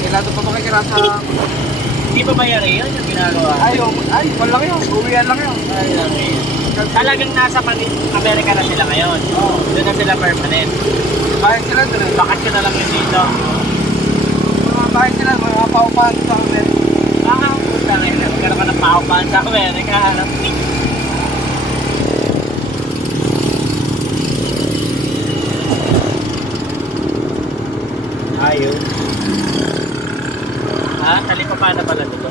Kailangan pa makikira sa... Hindi ba mayari yun yung ginagawa? Ay, yung, ay, wala lang yun. Uwian lang yun. Ay, okay. Talagang nasa Mani- Amerika na sila ngayon. Oo. Doon na sila permanent. Bahay sila doon. eh. Bakit na lang yun dito? Mga bahay sila, mga paupahan sa amin. Ah, puta ngayon. Nagkaroon ka ng paupahan sa Amerika. Ano? Ayun. Ah, talipapa na pala dito.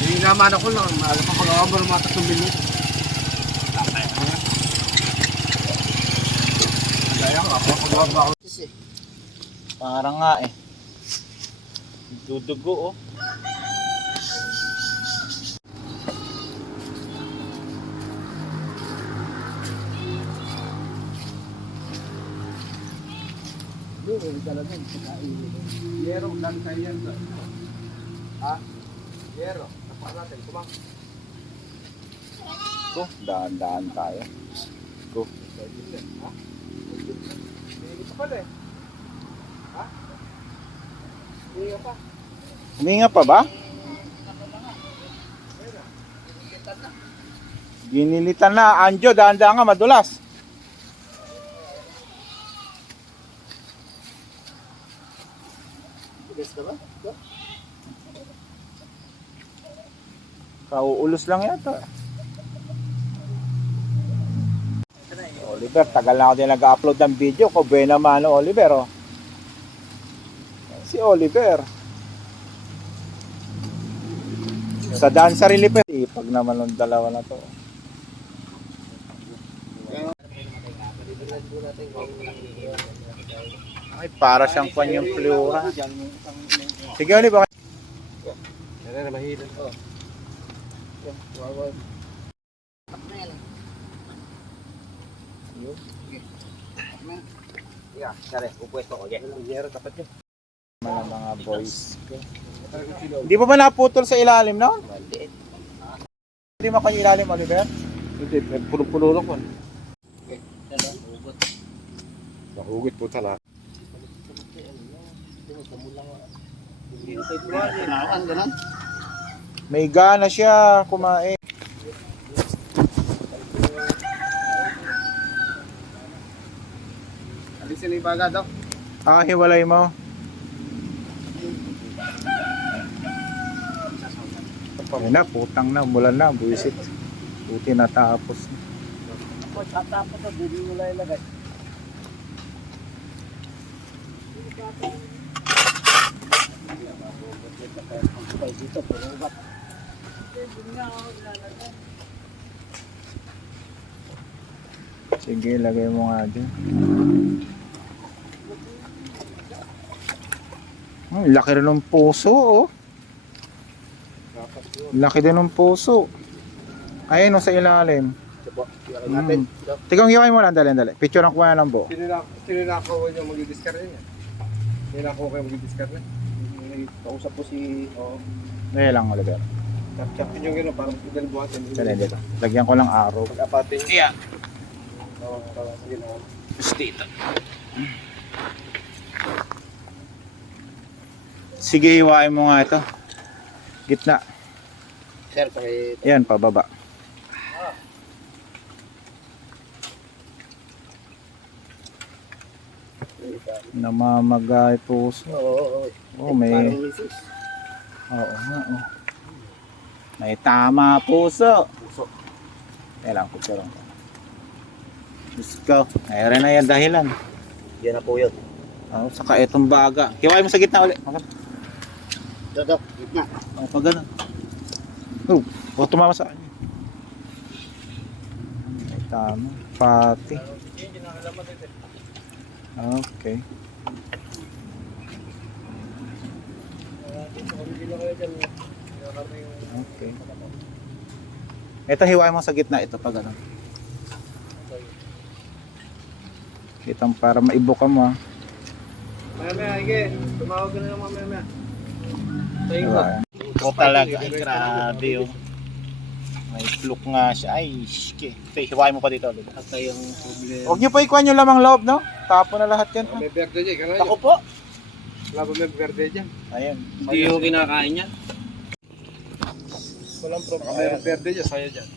Hindi naman ako lang. Maalam pa pag-awa mo ng mga tatlong minuto. Kaya ka, pag-awa ba ako? Parang nga eh. Dudugo oh. Doon, talaga. Yero, lang kayo yan. Ha? Yero. Tapak natin. Kumak. Ko, daan-daan tayo. Ko. Ha? Hindi pa pala eh. Ha? Hindi ka pa. Huminga pa ba? Ginilitan na. Anjo, daan-daan nga, madulas. Bilis ka ba? Kauulos lang yata. Oliver, tagal na ako din nag-upload ng video ko. Buena mano, Oliver, oh. Si Oliver. Sa dancer relief, eh. Pag naman ng dalawa na to. Ay, para siyang kwan yung flora. Sige, Oliver. Yan na, mahilo. Oh. Wawag. Yeah, sare, upwesto ko. Yeah. Yero, tapat yun. Mga mga boys. Hindi pa ba naputol sa ilalim noon? Hindi mo kayo ilalim, Oliver? Hindi, puno-puno lang ko. Nahugit po tala. May gana siya kumain. Alisin yung baga daw. Ah, hiwalay mo. Ayun na, putang na, umulan na, buwisit. Buti natapos na. Tapos na, hindi mo lang ilagay. Sige, lagay mo nga dyan. Oh, laki rin ng puso, oh. Laki din ng puso. Ayun, oh, sa ilalim. natin. Tigong hiway mo lang, dali, dali. Picture ang kuha ng buo. Sino na, sino na ako yung mag-discard niya? Ako kayo mag-discard na? Kausap ko si, oh, Dali lang, Oliver. chap-chapin yung gano'n, parang idal buhatin. Dali, dito. Lagyan ko lang araw. Pag-apatin. Yeah. Oh, parang, sige na. Dito. Sige, hiwain mo nga ito. Gitna. Sir, paki... Yan, pababa. Namamagay puso. Oo, oo. Oh, may... Oo nga, oh. May tama puso. Puso. Kailangan ko pero. Let's go. Mayroon na yan dahilan. Yan na po yun. Oh, saka itong baga. Hiwain mo sa gitna ulit. Okay. Dado, gitna. Oh, pag ganun. Oh, oh tumama sa kanya. Ay, tama. Pati. Okay. Okay. Ito hiwain mo sa gitna ito pag ano. Kitang para maibuka mo ah. Maya-maya, Ige. Tumawag ka na lang mamaya-maya. Tayo ko. Ito talaga. Ay, grabe oh. May fluke nga siya. Ay, shke. Ito, hiwain mo pa dito. Oliver. At yung problema. Huwag niyo pa ikuhan yung lamang loob, no? Tapo na lahat yan. May verde dyan. Kaya Ako po. Wala ba may verde dyan? Ayun. Hindi yung kinakain yan. Walang problem. Baka mayroong verde dyan. Saya dyan.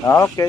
Ah, Okay.